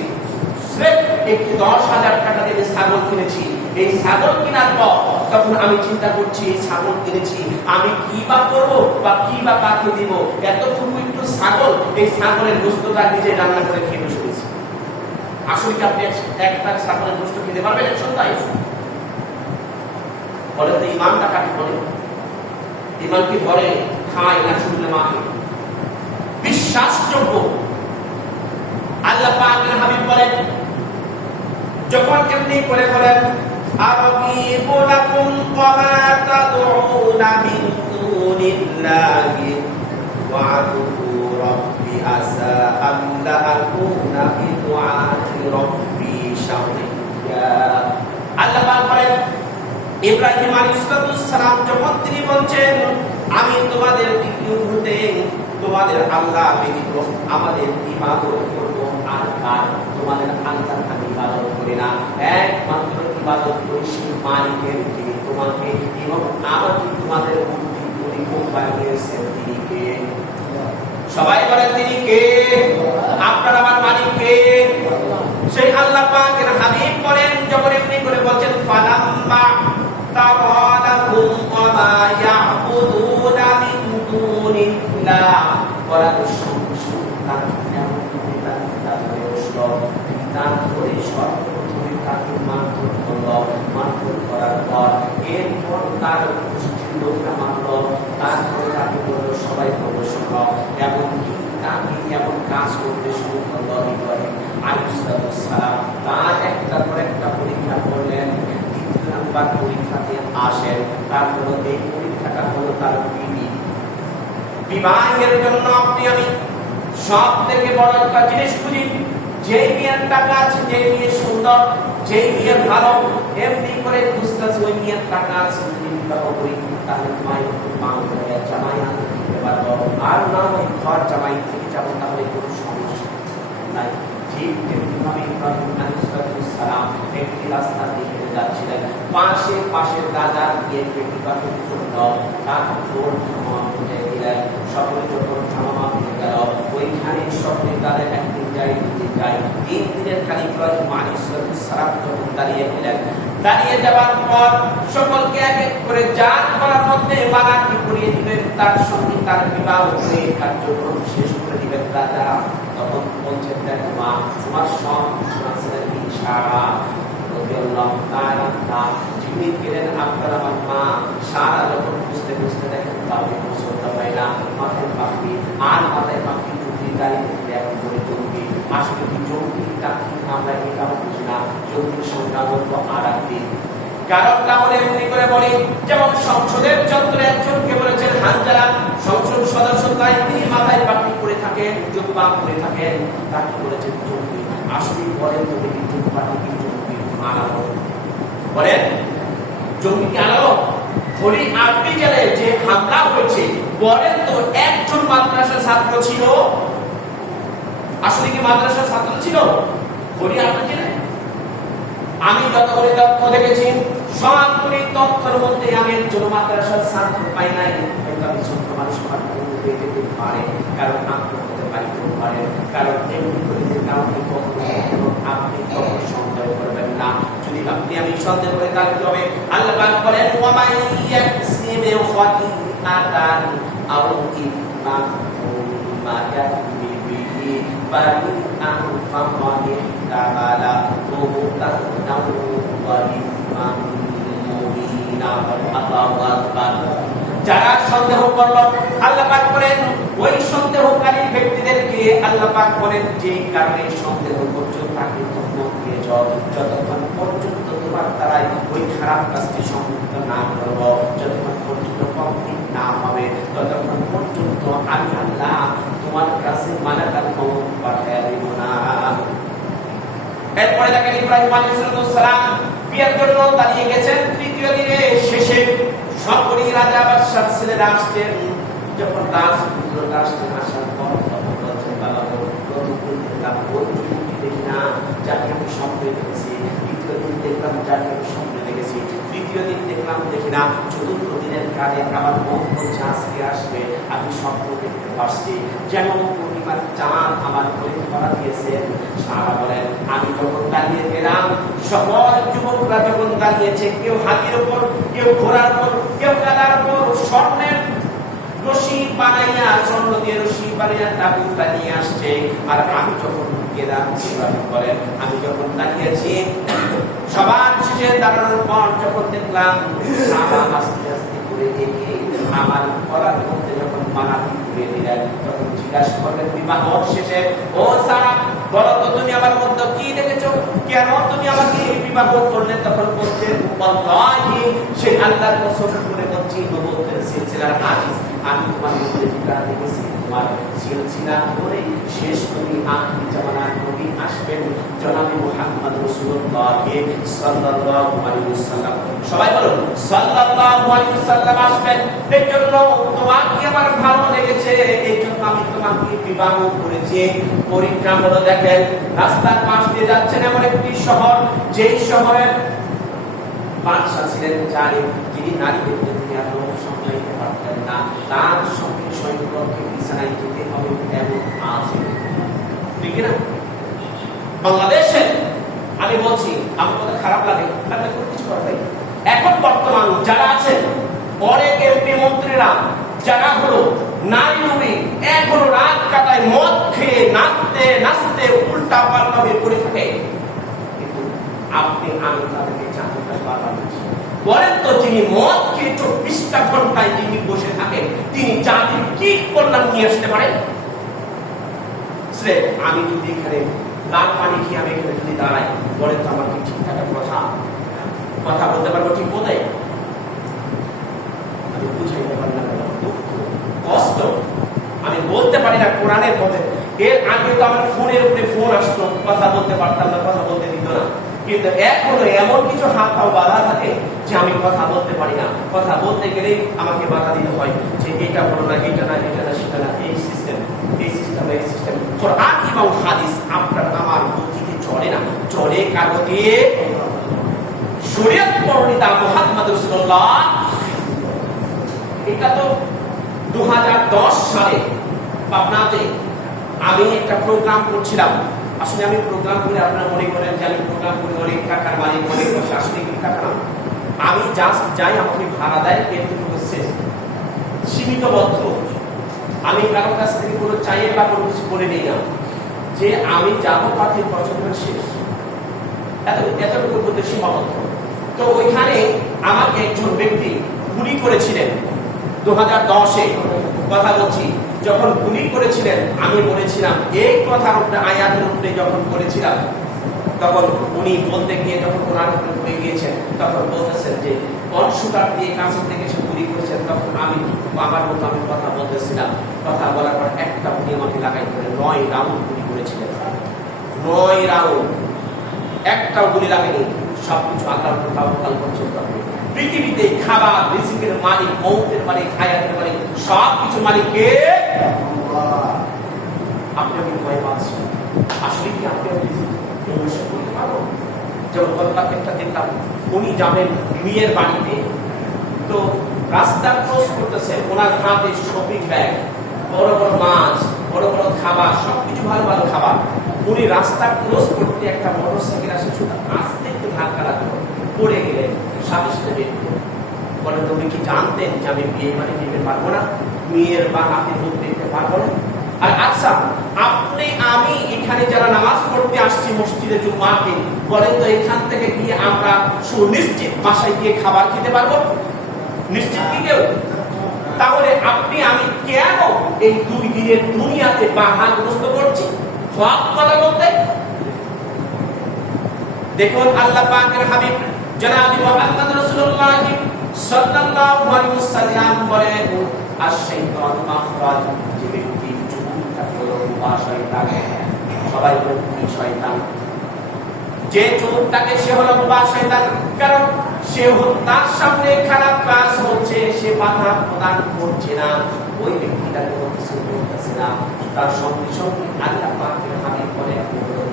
স্রেফ একটি 10,000 টাকা দিয়ে ছাগল কিনেছি। এই ছাগল কেনার পর তখন আমি চিন্তা করছি এই ছাগল কিনেছি, আমি কি বা করবো বা কি বা কাকে দিব? এতটুকু একটু ছাগল, এই ছাগলের গোশতটা নিজে রান্না করে খেয়ে বসে গেছি। আসলে কি আপনি একটা ছাগলের গোশত খেতে পারবেন এক সপ্তাহে? বলেন তো ঈমানটা কাকে বলে? ঈমানকে বলে খায় না শুনলে মাকে বিশ্বাসযোগ্য। আল্লাহ পাকের হাবিব বলেন যখন এমনি করে বলেন আরাগীবু লাকুম ওয়া মা তাদউনা মিন দুনিল্লাহি ওয়া আদউ রাব্বি আসা আল্লা আকুনা বিদুআতি রাব্বি শাকিয়া। আল্লাহ পাক বলেন ইব্রাহিম আলাইহিস সালাম যখন তিনি বলছেন আমি তোমাদের দ্বিতীয়তে তোমাদের আল্লাহ ব্যতীত আমাদের ইবাদত করব, আর আর তোমাদের আল্লাহর আমি ইবাদত করি না, একমাত্র ইবাদত করি সেই মালিকের, যিনি তোমাকে এবং আমাকে তোমাদের মুক্তি পরিপূর্ণ বানিয়েছেন। তিনি কে? সবাই বলেন তিনি কে? আপনার আমার মালিক কে? সেই আল্লাহ পাকের হাবিব বলেন যখন এমনি করে বলছেন ফালাম্মা তাওয়ালাহুম ওয়া মা ইয়াবুদুনা মিন দুনিল্লাহ, বলার সন্তান এমন পিতা হয়ে বসল। পিতা ধরে সর্বপ্রথমে তাকে মারধর করল, মারধর করার পর এরপর তার গোষ্ঠীর লোকরা মারল, তারপর তাকে বলল সবাই বলল শোনো, এমনকি তাকে এমন কাজ করতে শুরু করল ইব্রাহিম আলাইহিস সালাম। তার একটা পর একটা পরীক্ষা করলেন। দ্বিতীয় নাম্বার পরীক্ষাতে আসেন, তারপর এই পরীক্ষাটা হলো তার বিবাহের জন্য। আপনি আমি সব থেকে বড় একটা জিনিস খুঁজি, যে মেয়ের টাকা আছে, যে মেয়ে সুন্দর, যে মেয়ে ভালো, এমনি করে খুঁজতেছে ওই মেয়ের টাকা আছে, যদি বিবাহ করি তাহলে মায়ের মা হয়ে জামাই আনতে দিতে পারবো, আর না ওই ঘর জামাই থেকে যাবো, তাহলে কোনো সমস্যা নাই। ঠিক তেমনিভাবে ইব্রাহিম আলাইহিস সালাম একটি রাস্তা দিয়ে হেঁটে যাচ্ছিলেন, পাশের দাদা গিয়ে বিবাহের জন্য তার জোর ধামা হয়ে গেলেন। সকলে যখন ধামা হয়ে গেল, ওইখানে সকলে তাদের একদিন যাই, দুদিন যাই, 3 দিনের খালি ইব্রাহিম আলাইহিস সালাম যখন দাঁড়িয়ে গেলেন, দাঁড়িয়ে যাওয়ার পর সকলকে এক এক করে যার করার মধ্যে মালাকি পরিয়ে দিবেন, তার সঙ্গে তার বিবাহ করে কার্যক্রম শেষ করে দিবেন দাদা। তখন বলছেন দেখো মা, তোমার সব কিছু আছে ইনশাআল্লাহ। রাদিয়াল্লাহু তাআলা যিনি গেলেন আপনার আমার মা সারা যখন বুঝতে বুঝতে দেখেন তাহলে মুসলমান হয় না, মাথায় পাখি আর মাথায় পাখি টুপি গায়ে এখন করে জঙ্গি। আসলে কি জঙ্গিটা কি আমরা এটাও বুঝি না। জঙ্গির সংখ্যা বলবো আর একদিন কারণটা বলে এমনি করে বলি, যেমন সংসদের যন্ত্রে একজনকে বলেছেন হানজালা, সংসদ সদস্য তাই তিনি মাথায় পাগড়ি পরে থাকেন, জুব্বা পরে থাকেন, তাকে বলেছেন জঙ্গি। আসলে বলেন তো দেখি জুব্বাটা কি জঙ্গি আলাদা বলেন, জঙ্গি কি আলাদা? হলি আপনি জেলে যে হামলা হয়েছে বলেন তো একজন মাদ্রাসার ছাত্র ছিল? আসলে কি মাদ্রাসার ছাত্র ছিল হলি আপনি জেলে? আমি যতগুলি তথ্য দেখেছি সবগুলি তথ্যের মধ্যে আমি একজন মাদ্রাসার ছাত্র পাই নাই। কিন্তু আমি ছোট মানুষ হওয়ার পেয়ে যেতে পারে, কারণ আপনি হতে পারতেও পারে, কারণ এমনি করে যে কাউকে কখনো আপনি কখনো সন্দেহ করবেন না। যদি আপনি আমি সন্দেহ করে থাকতে হবে, আল্লাহ পাক বলেন ওয়ামাই ইয়াকসিবু খাতিআতান আও ইসমান মা ইয়াকমি বিহি বারিআন ফাকাদ তাআলা বুহতানাও ওয়া ইসমান মুবিনা। আল্লাহু আকবার। যারা সন্দেহ করলো আল্লাহ পাক বলেন ওই সন্দেহকারী ব্যক্তিদেরকে আল্লাহ পাক বলেন যে কারণে সন্দেহ করছো তাকে তোমরা দিয়ে যাও, যতক্ষণ পর্যন্ত তোমার দ্বারাই ওই খারাপ কাজটি সম্পূর্ণ না করব, যতক্ষণ পর্যন্ত কমপ্লিট না হবে ততক্ষণ পর্যন্ত আমি আল্লাহ তোমার কাছে মালাকাল মউত পাঠিয়ে দেব না। এরপরে দেখেন ইব্রাহিম আলাইহিস সালাম বিয়ের জন্য দাঁড়িয়ে গেছেন। তৃতীয় দিনে শেষে সকলি রাজা বাদশাহ ছেলেরা আসতেন। যখন রাজপুত্ররা আসতেন, আসার পর তখন বলছেন বাবা প্রথম দিন দেখলাম ওই যুবকটি দেখি না যাকে আমি স্বপ্নে দেখেছি, দ্বিতীয় দিন দেখলাম যাকে আমি স্বপ্নে দেখেছি, তৃতীয় দিন দেখলাম দেখি না, চতুর্থ দিনের কাজে আমার মন বলছে আজকে আসবে। আমি স্বপ্ন দেখতে পারছি যেমন পূর্ণিমার চাঁদ আমার ঘরে ধরা দিয়েছেন। সারা বলেন আমি যখন দাঁড়িয়ে গেলাম, সকল যুবকরা যখন দাঁড়িয়েছে, কেউ হাতির উপর, কেউ ঘোড়ার উপর, কেউ গাধার উপর স্বর্ণের রশি বানাইয়া, স্বর্ণ দিয়ে রশি বানাইয়া তাবুটা নিয়ে আসছে। আর আমি যখন গেলাম বলেন আমি যখন দাঁড়িয়েছি, সবার শেষে দাঁড়ানোর পর যখন দেখলাম আস্তে আস্তে করে এগিয়ে আমার করার মধ্যে যখন মানাটি ঘুরে দিলেন, তখন জিজ্ঞাসা করলেন বিবাহ শেষে ও সারা বলো তো তুমি আমার মধ্যে কি দেখেছো, কেন তুমি আমাকে বিবাহ করলে? তখন বলছেন ওয়াল্লাহি সেই আল্লাহর কসম করে বলছি নবুয়তের সিলসিলার হাদিস আমি তোমার মধ্যে যেটা দেখেছি তোমার সিলসিলা ধরে শেষ নবী আখির জামানার নবী আসবেন জনাবে মুহাম্মদ রাসূলুল্লাহ সাল্লাল্লাহু আলাইহি ওয়াসাল্লাম। সবাই বলুন সাল্লাল্লাহু আলাইহি ওয়াসাল্লাম আসবেন। এই জন্য তোমাকে আমার ভালো লেগেছে, এই জন্য আমি তোমাকে বিবাহ করেছি। পরীক্ষা হলো দেখেন রাস্তার পাশ দিয়ে যাচ্ছেন এমন একটি শহর, যেই শহরের বাদশা ছিলেন জালিম, যিনি নারীদেরকে দুনিয়ার লোক সামলাইতে পারতেন না, তার সঙ্গে সৈন্যকে বিছানায় যেতে হবে এমন আছে। ঠিক না? বাংলাদেশে আমি বলছি আমার কথা খারাপ লাগে, তাহলে কোনো কিছু করবে। এখন বর্তমান যারা আছেন অনেক এমপি মন্ত্রীরা যারা হলো নারী নবী, এখনো রাত কাটায় মদ খেয়ে নাচতে নাচতে উল্টা পাল্টা হয়ে পড়ে থাকে। কিন্তু আপনি আমি তাদেরকে জানতে বলেন তো যিনি মদ খেয়ে 24টা ঘন্টায় যিনি বসে থাকেন তিনি জাতির কি কল্যাণ নিয়ে আসতে পারেন? আমি যদি এখানে লাল পানি খেয়ে আমি এখানে যদি দাঁড়াই, বলেন তো আমার কি ঠিক থাকার কথা বলতে পারবো ঠিক বোধ? আমি বুঝাইতে পারি না, কষ্ট আমি বলতে পারি না কোরআনের পথে। এর আগে তো আমার ফোনের উপরে ফোন আসতো, কথা বলতে পারতাম না, কথা বলতে দিত না। কিন্তু এখনো এমন কিছু হাত পাও বাধা থাকে যে আমি কথা বলতে পারি না। কথা বলতে গেলেই আমাকে বাধা দিতে হয় যে এটা বলো না, এটা না, এটা না, সেটা না, এই সিস্টেম, এই সিস্টেম, এই সিস্টেম। কোরআন এবং হাদিস আপনার আমার বুদ্ধিতে চলে না, চলে কাগজ দিয়ে শরীয়ত প্রণীতা মুহাম্মদ রাসূলুল্লাহ। এটা তো 2010 সালে পাবনাতে আমি একটা প্রোগ্রাম করছিলাম। আসলে আমি প্রোগ্রাম করে আপনারা মনে করেন যে আমি প্রোগ্রাম করে অনেক টাকার মালিক, অনেক বসে, আসলে কি টাকা না, আমি জাস্ট যাই, আমাকে ভাড়া দেয়, এটুকু শেষ, সীমিতবদ্ধ। আমি কারোর কাছ থেকে কোনো চাইয়ে বা কোনো কিছু করে নিই না, যে আমি যাবো পাখির পছন্দ শেষ। এতটুকু করতে সীমাবদ্ধ। তো ওইখানে আমাকে একজন ব্যক্তি গুলি করেছিলেন 2010-এ কথা বলছি। যখন গুলি করেছিলেন আমি বলেছিলাম এই কথার উপরে, আয়াতের উপরে যখন বলেছিলাম, তখন উনি বলতে গিয়ে যখন ওনার উপরে পড়ে গিয়েছেন তখন বলতেছেন যে অনশুটার দিয়ে কাছে থেকে সে গুলি করেছেন। তখন আমি আমার মতো আমি কথা বলতেছিলাম, কথা বলার পর একটা উনি আমাকে লাগাই করে 9 রাউন্ড গুলি করেছিলেন। 9 রাউন্ড, একটাও গুলি লাগেনি। সবকিছু আল্লাহর তাওয়াক্কুল পর্যন্ত। পৃথিবীতে খাবার রিজিকের মালিক, মৌতের মালিক, হায়াতের মালিক, সবকিছু মালিক কে? আল্লাহ। আপনি আমি ভয় পাচ্ছেন, আসলে কি আপনি করতে পারবো? যেমন গতকালকে একটা দেখলাম, উনি যাবেন মেয়ের বাড়িতে, তো রাস্তা ক্রস করতেছে, ওনার হাতে শপিং ব্যাগ, বড় বড় মাছ, বড় বড় খাবার, সবকিছু ভালো ভালো খাবার। উনি রাস্তা ক্রস করতে একটা মোটরসাইকেল আসে, শুধু আস্তে একটু ধাক্কা লাগলো, পড়ে গেলেন, সাথে সাথে বের বলেন। তুমি কি জানতেন যে আমি বিয়ে বাড়ি যেতে পারবো না, মেয়ের বা হাতে মুখ দেখতে পারবো না? আর আচ্ছা, আপনি আমি এখানে যারা নামাজ পড়তে আসছি মসজিদে জুম্মাতে, বলেন তো এখান থেকে গিয়ে আমরা সুনিশ্চিত বাসায় গিয়ে খাবার খেতে পারবো? নিশ্চিত কি কেউ? তাহলে আপনি আমি কেন এই 2 দিনের দুনিয়াতে বাধাগ্রস্ত করছি হক কথা বলতে? দেখুন আল্লাহ পাকের হাবিব জনাব মুহাম্মদ রাসূলুল্লাহ সাল্লাল্লাহু আলাইহি ওয়াসাল্লাম বলেন, আশ-শাইতান মাখরাজ, যে ব্যক্তি চুপটা হলো বা শয়তান। সবাই বলেন কি শয়তান? যে চোরটাকে সে হলো বা শয়তান, কারণ সে তার সামনে খারাপ কাজ হচ্ছে, সে বাধা প্রদান করছে না, ওই ব্যক্তিটা কোনো কিছু করতেছে না, তার সঙ্গে সঙ্গে আল্লাহ পাকের হাবিব বলেন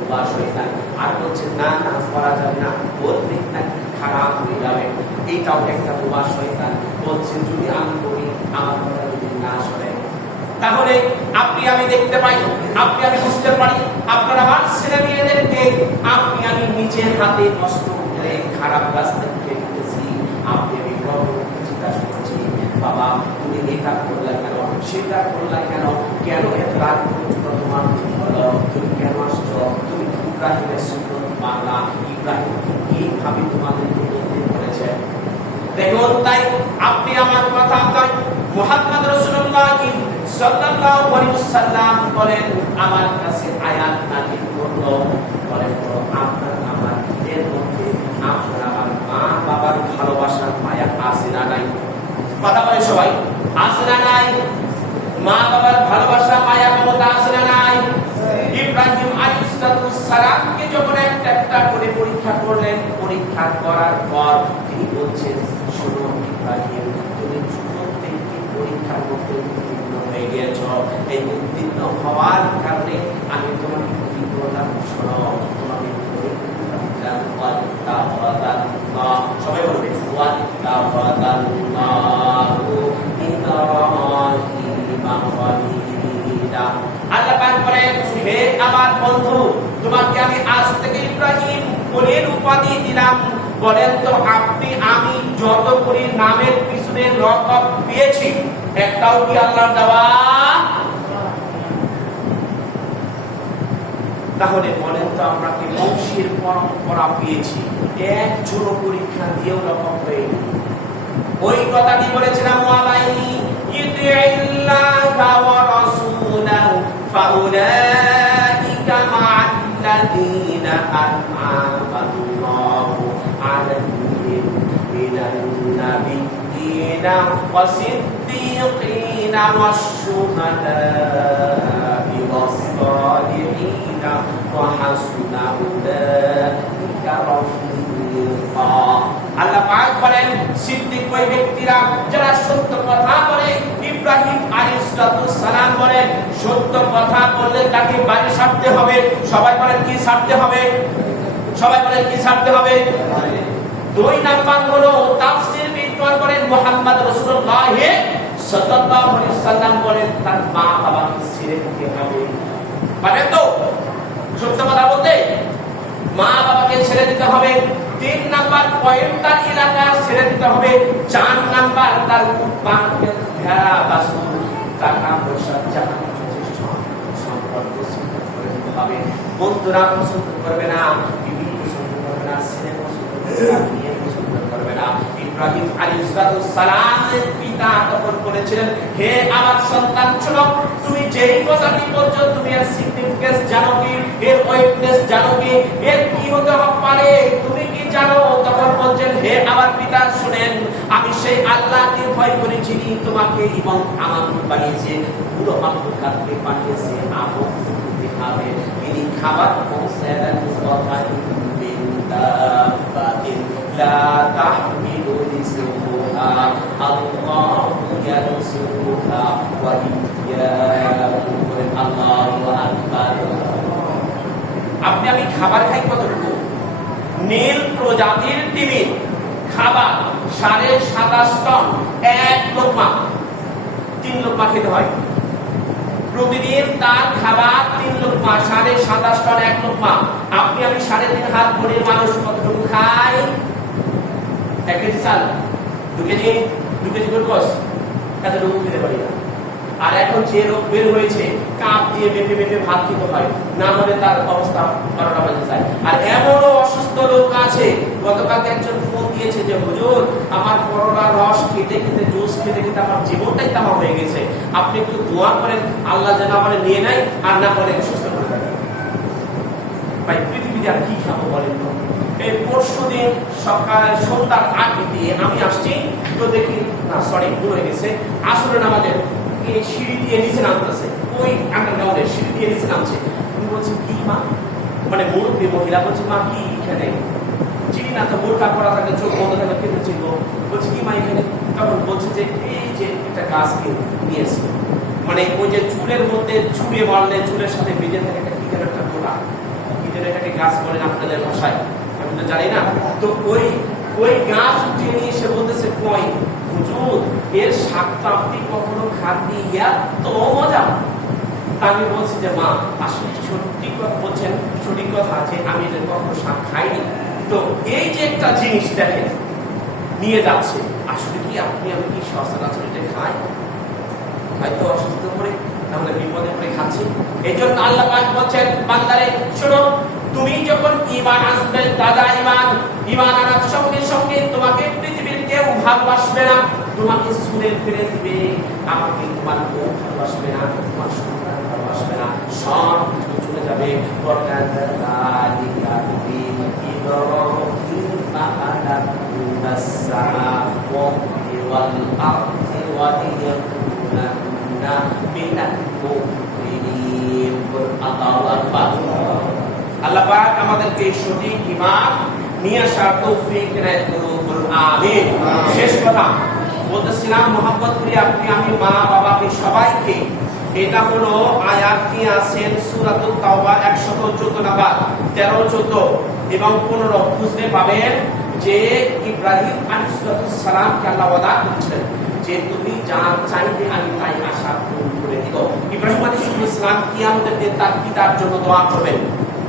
বা শয়তান। আর বলছে না না করা যাবে না, ওর দিক নাকি খারাপ হয়ে যাবে, এইটাও একটা বোবা শয়তান। বলছে যদি আমি করি, আমার কথা যদি না শোনে, তাহলে আপনি আমি দেখতে পাই, আপনি আমি বুঝতে পারি, আপনার আমার ছেলে মেয়েদেরকে আপনি আমি নিজের হাতে নষ্ট করে খারাপ রাস্তা থেকে দিতেছি। আপনি আমি জিজ্ঞাসা করছি, বাবা তুমি এটা করলে কেন, সেটা করলে কেন, কেন এত রাত পর্যন্ত তোমার হলো, তুমি কেন আসছো, তুমি ইব্রাহিমের সুন্নত মানলা, ইব্রাহিম কিভাবে তোমাদেরকে বলতে করেছে? দেখুন, তাই আপনি আমার কথা নয়, মুহাম্মদ রাসূলুল্লাহ সাল্লাল্লাহু আলাইহি ওয়াসাল্লাম বলেন, আমার কাছে আয়াত নাযিল হলো, বলেন তো আপনার আমার এর মধ্যে আপনার আমার মা বাবার ভালোবাসার মায়া আছে না নাই? কথা বলে সবাই, আছে না নাই? মা বাবার ভালোবাসা মায়া মমতা আছে না নাই? ইব্রাহিম আলাইহিস সালামকে যখন একটা একটা করে পরীক্ষা করলেন, পরীক্ষা করার পর তিনি বলছেন, শোনো ইব্রাহিম, তুমি ছোট থেকে পরীক্ষার মধ্যে উত্তীর্ণ হয়ে গিয়েছ, এই উত্তীর্ণ হওয়ার কারণে আমি তোমাকে কি করলাম, শোনো তোমাকে সবাই বলবে আল্লাহ পাক বলেন, হে আমার বন্ধু, তোমাকে আমি আজ থেকে ইব্রাহিম বলে উপাধি দিলাম। বলেন তো আপনি আমি যত করে নামের পিছনে লকব পেয়েছি, একটাও কি আল্লাহর দেওয়া? তাহলে বলেন তো আমরা কি বংশের পরম্পরা পেয়েছি, একজনও পরীক্ষা দিয়েও লকব হয়নি? ওই কথাটি বলেছিলাম, ওয়ালাইহি ইতিল্লাহা ওয়া রাসূলাহু ফাউলাইকা মা'আল্লাযীনা আন'আমাল্লাহু আলাইহিম মিনান নাবিয়্যিনা ওয়াস-সিদ্দীকিনা ওয়াশ-শুহাদা'i ওয়াস-সালিহিনা ওয়া হাসুনা উলাইকা রাফীকা। আল্লাহ পাক বলেন, সিদ্দিক ওই ব্যক্তিরা যারা সত্য কথা বলে। ইব্রাহিম আলাইহিস সালাম বলেন, সত্য কথা বললে তাকে বাড়ি ছাড়তে হবে। সবাই বলেন কি ছাড়তে হবে? সবাই বলেন কি ছাড়তে হবে? 2 নাম্বার হলো তাফসীর বিদ্বান বলেন, মুহাম্মদ রাসূলুল্লাহ সাল্লাল্লাহু আলাইহি ওয়াসাল্লাম বলেন, তার মা বাবাকে ছেড়ে দিতে হবে। মানে তো সত্য কথা বলতে মা বাবাকে ছেড়ে দিতে হবে। 3 নাম্বার পয়েন্ট, তার এলাকা ছেড়ে দিতে হবে। 4 নাম্বার তার উৎপাদন ভেড়া বাছুর টাকা পয়সা জানা সম্পর্ক পছন্দ করে দিতে হবে। বন্ধুরা পছন্দ করবে না, বিবি পছন্দ করবে না, নিয়ে পছন্দ করবে না। ইব্রাহিম আলাইহিস সালামের পিতা তখন বলেছিলেন, হে আমার সন্তান, শোনো, তুমি যেই কথাটি বলছো তুমি এর সিগনিফিকেন্স জানো কি, এর ওয়েটনেস জানো কি, এর কি হতে পারে তুমি কি জানো? তখন বলছেন, হে আমার পিতা শুনেন, আমি সেই আল্লাহকে ভয় করি যিনি তোমাকে এবং আমাকে বানিয়েছে, পুরো মাখলুকাতকে পাঠিয়েছে আমল দেখাবে। তিনি খাবার পৌঁছায় দেন কথাই বিন্দাবাতিন লা তাহমিলু রিজকুহা আল্লাহু ইয়ারযুকুহা ওয়া ইয়্যাকুম। আল্লাহু আকবার। আপনি আমি খাবার খাই কতটুকু? নীল প্রজাতির তিমির খাবার 27.5 টন, এক লোকমা, 3 লোকমা খেতে হয় প্রতিদিন। তার খাবার 3 লোকমা, 27.5 টন, এক লোকমা। আপনি আমি 3.5 হাত ভরির মানুষ কতটুকু খাই? 1 কেজি চাল, 2 কেজি গ্লুকোজ, এতটুকু খেতে পারি না। আর এখন যে রোগ বের হয়েছে, কাপ দিয়ে মেপে মেপে ভাত খেতে হয়, না হলে তার অবস্থা 12টা বাজে যায়। আর এমনও অসুস্থ লোক আছে, গতকাল একজন ফোন দিয়েছে যে হুজুর, আমার করোনার রস খেতে খেতে, জুস খেতে খেতে আমার জীবনটাই তামা হয়ে গেছে, আপনি একটু দোয়া করেন আল্লাহ যেন আমার নিয়ে নেয় আর না করে সুস্থ করে দেয়। ভাই পৃথিবীতে আর কি খাবো বলেন তো? এই পরশুদিন সকাল সন্ধ্যার আগে দিয়ে আমি আসছি, তো দেখি না, সরি ভুল হয়ে গেছে, আসলে আমাদের সিঁড়ি দিয়ে নিচে নামতেছে, ওই আন্ডারগ্রাউন্ডের সিঁড়ি দিয়ে নিচে নামছে। উনি বলছে, কি মা? মানে মুরব্বী মহিলা বলছে, মা কি এখানে? চিনি না তো, বোরকা পরা থাকে, চোখ বন্ধ থাকে, কেটে চিনবো। বলছে, কি মা এখানে? তখন বলছে যে এই যে একটা গাছকে নিয়েছে, মানে ওই যে চুলের মধ্যে ছুঁড়ে মারলে চুলের সাথে বেঁধে থাকে একটা কি যেন একটা গোলা, কি যেন এটাকে গাছ বলেন আপনাদের ভাষায়, আমি তো জানি না। তো ওই গাছ উঠিয়ে নিয়ে এসে বলতেছে, কই হুজুর, এর শাকটা আপনি কখনো খাননি, এত মজা। তা আমি বলছি যে মা, আসলে সত্যি কথা বলছেন, সঠিক কথা আছে, আমি যে কখনো শাক খাইনি। তো এই যে একটা জিনিস দেখেন নিয়ে যাচ্ছে, আসলে কি আপনি আমি কি সচরাচর এটা খাই? হয়তো অসুস্থ করে, তাহলে বিপদে পড়ে খাচ্ছি। এই জন্য আল্লাহ পাক বলছেন, বান্দারে শোনো, তুমি যখন ঈমান আসবে, দাদা ঈমান আনার সঙ্গে সঙ্গে তোমাকে পৃথিবীর কেউ ভালোবাসবে না, তোমাকে ছুঁড়ে ফেলে দিবে। আমাকে তোমার বউ ভালোবাসবে না, তোমার সন্তান ভালোবাসবে না, সব কিছু চলে যাবে। আল্লাহ পাক আমাদেরকে সঠিক ঈমান নিয়ে আসার তৌফিক এনায়েত করুন, আমিন। শেষ কথা বলতেছিলাম, মহব্বত করি আপনি আমি, মা বাবাকে, সবাইকে। এটা হলো আয়াতটি আছেন সূরাতুত তাওবা 114 নাম্বার, 13, 14 এবং 15 খুঁজলে পাবেন যে ইব্রাহিম আলাইহিস সালামকে আল্লাহ ওয়াদা করেছিলেন যে তুমি যা চাইবে আমি তাই আশা পূরণ করে দিব। ইব্রাহিম আলাইহিস সালাম কিয়ামতের দিন তার পিতার জন্য দোয়া করবেন।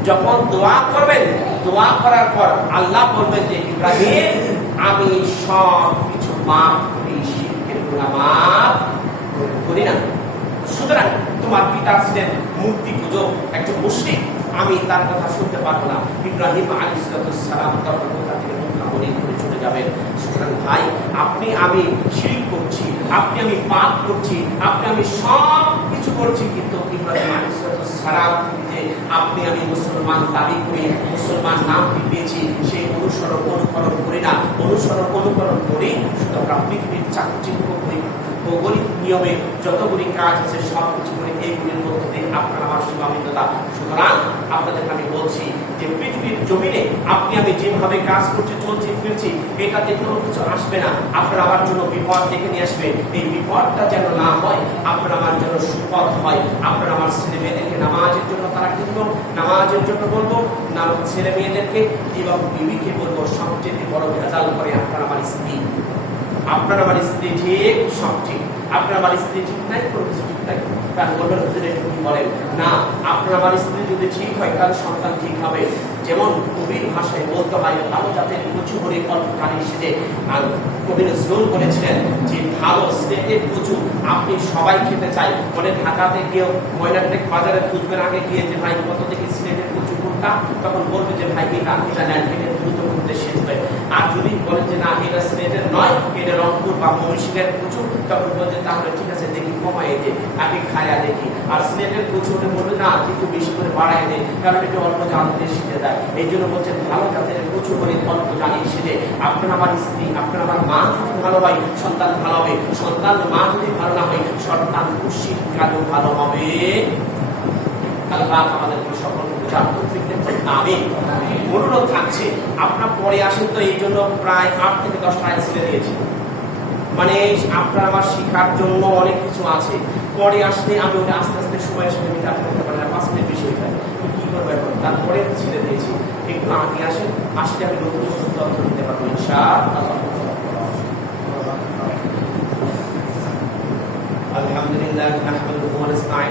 যখন দোয়া করবেন, দোয়া করার পর আল্লাহ বলবেন যে ইব্রাহিম, আমি সব কিছু মাফ করি, শিরকের গুনাহ মাফ করি না। সুতরাং তোমার পিতা ছিলেন মূর্তি পূজক, একজন মুশরিক, আমি তার কথা শুনতে পারবো না। ইব্রাহিম আলাইহিস সালাম তখন কোথা থেকে মুখামুখি করে চলে যাবেন। সুতরাং ভাই, আপনি আমি শিরক করছি, আপনি আমি পাপ করছি, আপনি আমি সব কিছু করছি, কিন্তু ইব্রাহিম আলাইহিস সালাম যে আপনি আমি মুসলমান দাবি করি, মুসলমান নাম পেয়েছি, সেই অনুকরণ করি না, অনুকরণ করি। সুতরাং পৃথিবীর চাকচিক্য করি, ভৌগোলিক নিয়মে যতগুলি কাজ আছে সব কিছু করে এইগুলির মধ্যে দিয়ে আপনার আমার সীমাবদ্ধতা। সুতরাং আপনাদেরকে আমি বলছি যে পৃথিবীর জমিনে আপনি আমি যেভাবে কাজ করছি, চলছি, ফিরছি, এটাতে কোনো কিছু আসবে না, আপনার আমার জন্য বিপদ ডেকে নিয়ে আসবে। এই বিপদটা যেন না হয়, আপনার আমার জন্য সুপথ হয়। আপনার আমার ছেলে মেয়েদেরকে নামাজের জন্য তারা কিন্তু নামাজের জন্য বলবো, না ছেলে মেয়েদেরকে এবং বিবিকে বলবো, সবচেয়ে বড় ভেজাল করে আপনার আমার স্ত্রী। আপনার আমার স্ত্রী ঠিক, সব ঠিক। আপনার আমার স্ত্রী ঠিক নাই, কোনো কিছু ঠিক নাই। তার বলবেন হুজুর একটু বলেন না, আপনার আমার স্ত্রী যদি ঠিক হয় তার সন্তান ঠিক হবে। যেমন কবির ভাষায় বলতে হয়, ভালো জাতের কচু করে অল্প পানি সেজে, আর কবি নজরুল বলেছিলেন যে ভালো স্লেটের কচু আপনি সবাই খেতে চাই। মানে ঢাকাতে গিয়েও ময়নাটেক বাজারে খুঁজবেন আগে গিয়ে যে ভাই কত থেকে স্লেটের কচু কোনটা, তখন বলবে যে ভাই এটা নেন, এটা দ্রুত করতে শেষ হয়। আর যদি বলেন যে না এটা সিলেটের নয়, এটা রংপুর বা ময়মনসিংহের কচু, তখন বলছেন তাহলে ঠিক আছে দেখি কমাই দে, আগে খায়া দেখি। আর সিলেটের কচু ওটা বলবে না একটু বেশি করে বাড়াই দে, কারণ এটা অল্প জাল দিয়ে শিখে দেয়। এই জন্য বলছেন ভালো জাতের কচু করে অল্প জানি শিখে। আপনার আমার স্ত্রী, আপনার আমার মা যদি ভালো হয় সন্তান ভালো হবে, সন্তান মা যদি ভালো না হয় সন্তান খুশির কাজও ভালো হবে। আল্লাহ আমাদের সকলকে বোঝার তৌফিক দেন, আমিন। অনুরোধ থাকছে আপনার পরে আসেন তো, এই জন্য প্রায় 8 থেকে 10টা আয়াত ছেড়ে দিয়েছি। মানে আপনার আমার শিখার জন্য অনেক কিছু আছে, পরে আসলে আমি ওটা আস্তে আস্তে সময়ের সাথে মিটার করতে পারি না, 5 মিনিট বেশি হয়ে যায়, কি করবো এখন, তারপরে ছেড়ে দিয়েছি। একটু আগে আসেন, আসলে আমি নতুন নতুন তথ্য দিতে পারবো ইনশাআল্লাহ। আলহামদুলিল্লাহ নাহমাদুহু ওয়া নাস্তাঈনুহু